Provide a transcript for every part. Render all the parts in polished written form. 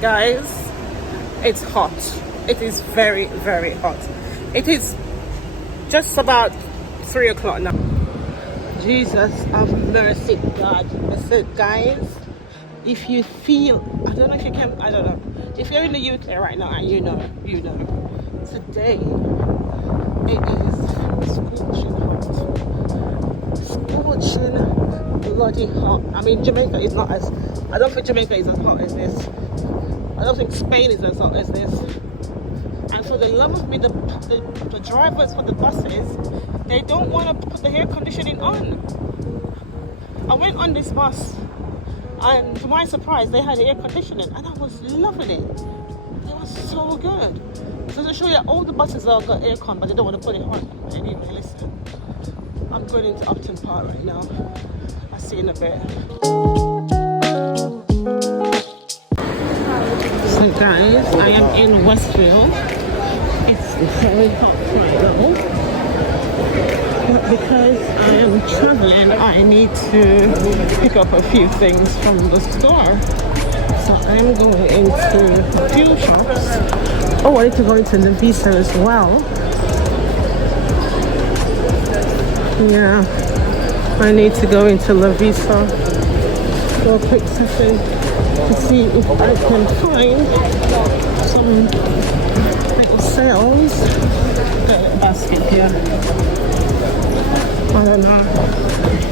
Guys, it's hot. It is very, very hot. It is just about 3 o'clock now. Jesus have mercy, God. Listen, guys, if you feel, I don't know if you can, I don't know. If you're in the UK right now and you know. Today, it is scorching hot. Scorching bloody hot. I mean, Jamaica is not as, I don't think Jamaica is as hot as this. I don't think Spain is as hot as this. And for the love of me, the drivers for the buses, they don't want to put the air conditioning on. I went on this bus, and to my surprise, they had air conditioning, and I was loving it. It was so good. So to show you, all the buses are got aircon, but they don't want to put it on. Anyway, listen, I'm going into Upton Park right now. I'll see you in a bit. So guys, I am in Westfield. It's very hot right now. But because I am traveling, I need to pick up a few things from the store. So I'm going into a few shops. Oh, I need to go into the Visa as well. Yeah, I need to go into La Visa. Do a quick session to see if I can find some little sales. Got a basket here. I don't know.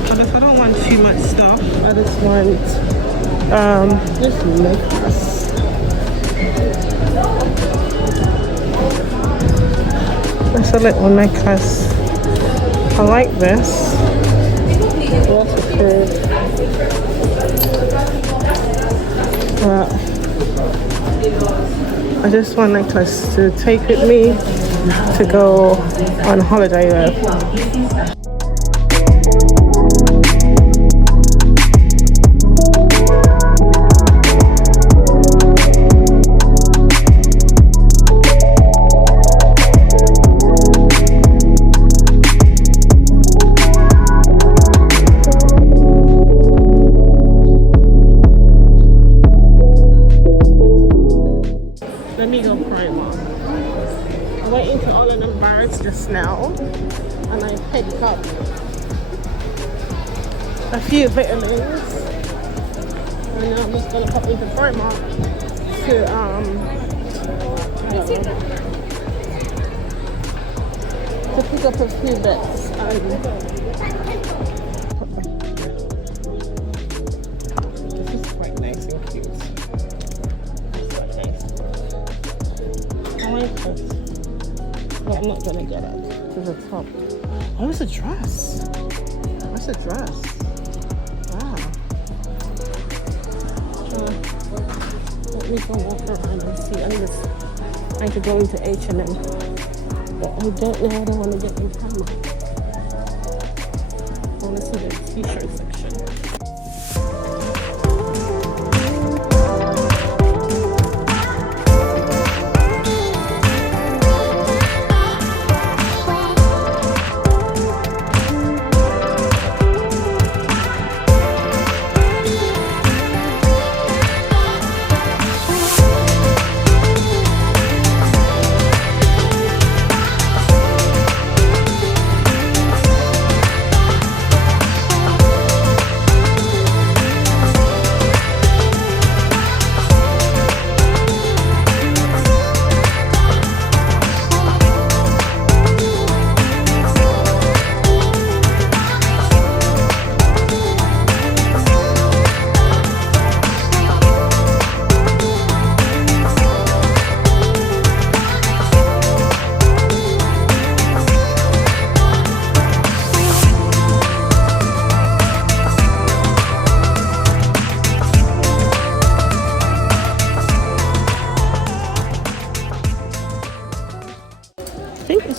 But if I don't want too much stuff, I just want this necklace. It's a little necklace. I like this. Waterproof. I just want a necklace to take with me to go on holiday with. Just now, and I picked up a few vitamins, and now I'm just gonna pop into Primark to pick up a few bits. This is quite nice and cute. I like it. But I'm not gonna get it to the top. Oh, it's a dress. What's a dress? Wow. Let me go walk around and see. I need to go into H&M, but I don't know what I want to get in Primark. I want to see the t-shirt section.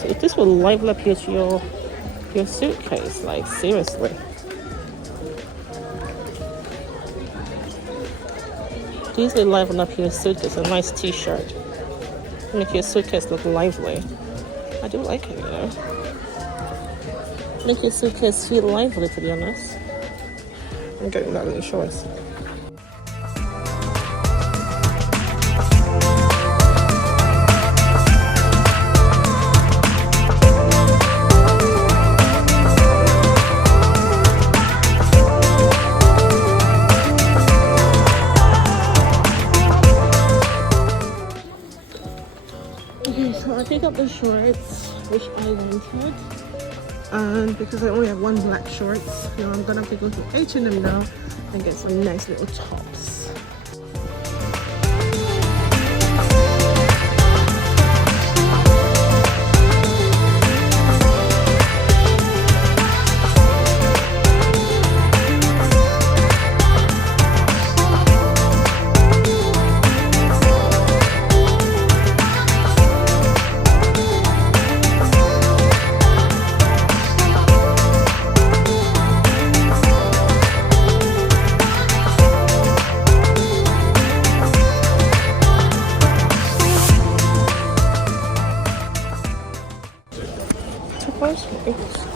If this will liven up your suitcase, like seriously. These will liven up your suitcase. A nice t-shirt, make your suitcase look lively. I do like it, you know. Make your suitcase feel lively, to be honest. I'm getting that little shorts. pick up the shorts which I wanted, and because I only have one black shorts, now I'm gonna have to go to H&M now and get some nice little tops.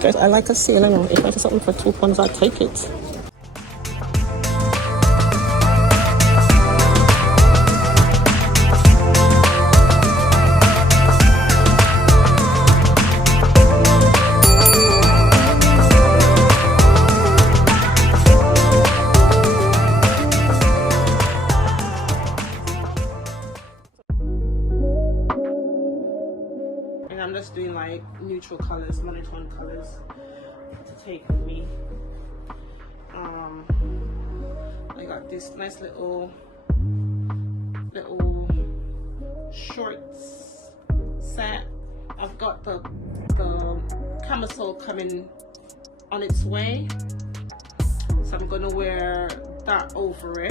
Guys, I like a sale, and if I see something for £2, I'll take it. And I'm just doing like neutral colors, monotone colors to take with me. I got this nice little shorts set. I've got the camisole coming on its way, so I'm gonna wear that over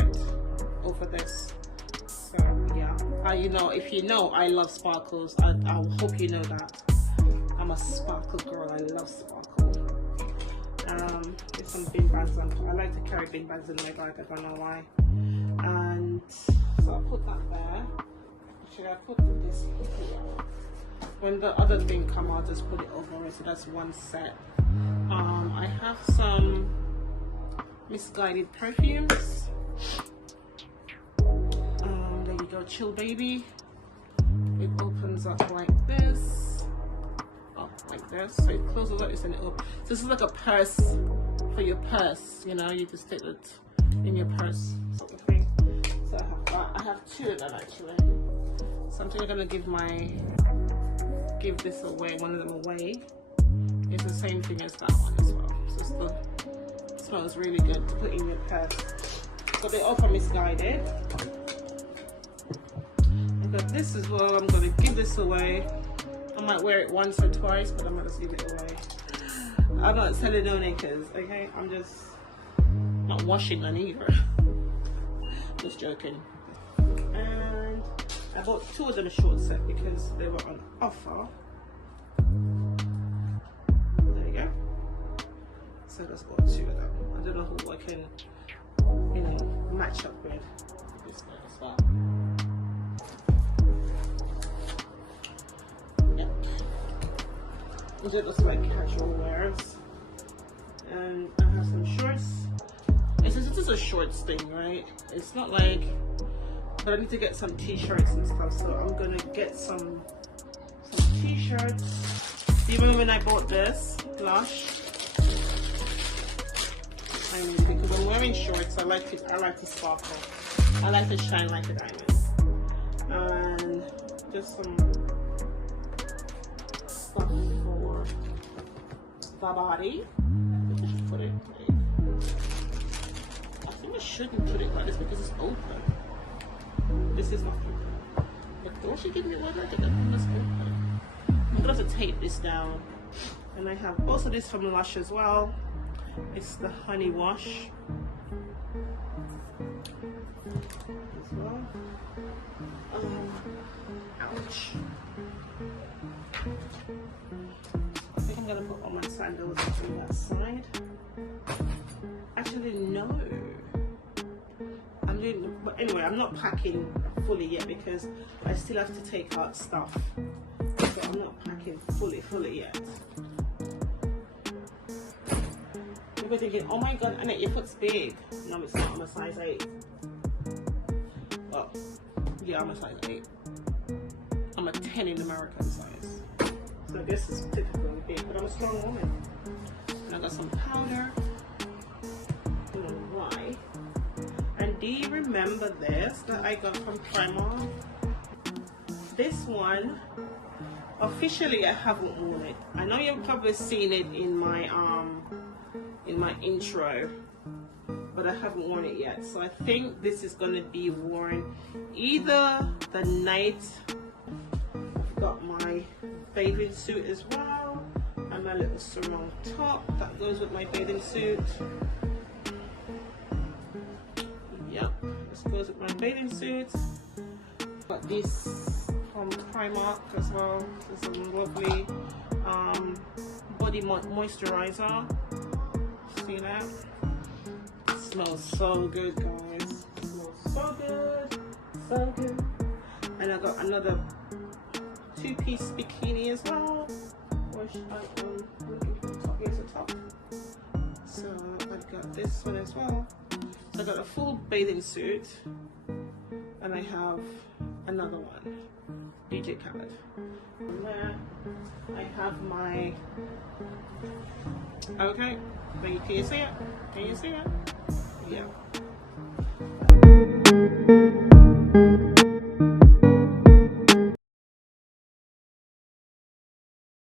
this. So yeah, you know, if you know, I love sparkles. I hope you know that. I'm a sparkle girl. I love sparkle. There's some bin bags on. I like to carry bin bags in my bag. I don't know why. And so I'll put that there. Actually, I put this here. When the other thing come out, just put it over it. So that's one set. I have some misguided perfumes. There you go, Chill Baby. It opens up like this. Like this, so it closes up, it's in it up. So this is like a purse for your purse, you know, you just take it in your purse sort of thing. So I have that. I have two of them actually. So I'm gonna give this away, one of them away. It's the same thing as that one as well. So it smells really good to put in your purse. So they offer misguided. I've got this as well. I'm gonna give this away. I might wear it once or twice, but I'm gonna just give it away. I'm not selling no knickers, okay? I'm just not washing none either. Just joking. And I bought two of them a short set because they were on offer. There you go. So I just bought two of them. I don't know who I can, you know, match up with. This one as well. These are just like casual wears. And I have some shorts. It's just a shorts thing, right? It's not like, but I need to get some t-shirts and stuff, so I'm gonna get some t-shirts. Do you remember when I bought this Lush? I mean, because I'm wearing shorts, I like to sparkle. I like to shine like a diamond. And just some stuff for the body. I should put it. I think I shouldn't put it like this because it's open. This is not open. But don't you give me one? I think that's open. I'm gonna have to tape this down. And I have also this from Lush as well. It's the honey wash as well. Ouch. I think I'm gonna put on my sandals on that side. Actually, no. I'm doing, but anyway, I'm not packing fully yet because I still have to take out stuff. So I'm not packing fully yet. People thinking, oh my god, Annette, your foot's big. No, it's not. I'm a size 8. Well, yeah, I'm a size 8. I'm a 10 in American size. So I guess it's typically big, but I'm a strong woman. And I got some powder. I don't know why. And do you remember this that I got from Primark? This one, officially I haven't worn it. I know you've probably seen it in my intro, but I haven't worn it yet. So I think this is going to be worn either the night. I've got my bathing suit as well, and my little sarong top that goes with my bathing suit. Yep, this goes with my bathing suit. Got this from Primark as well. This is a lovely body moisturizer. See that? It smells so good, guys. It smells so good, so good. And I got another 2-piece bikini as well, which looking for the top. Here's the top. So I've got this one as well. So I got a full bathing suit, and I have another one, DJ Khaled. And there I have my, okay, can you see it? Can you see it?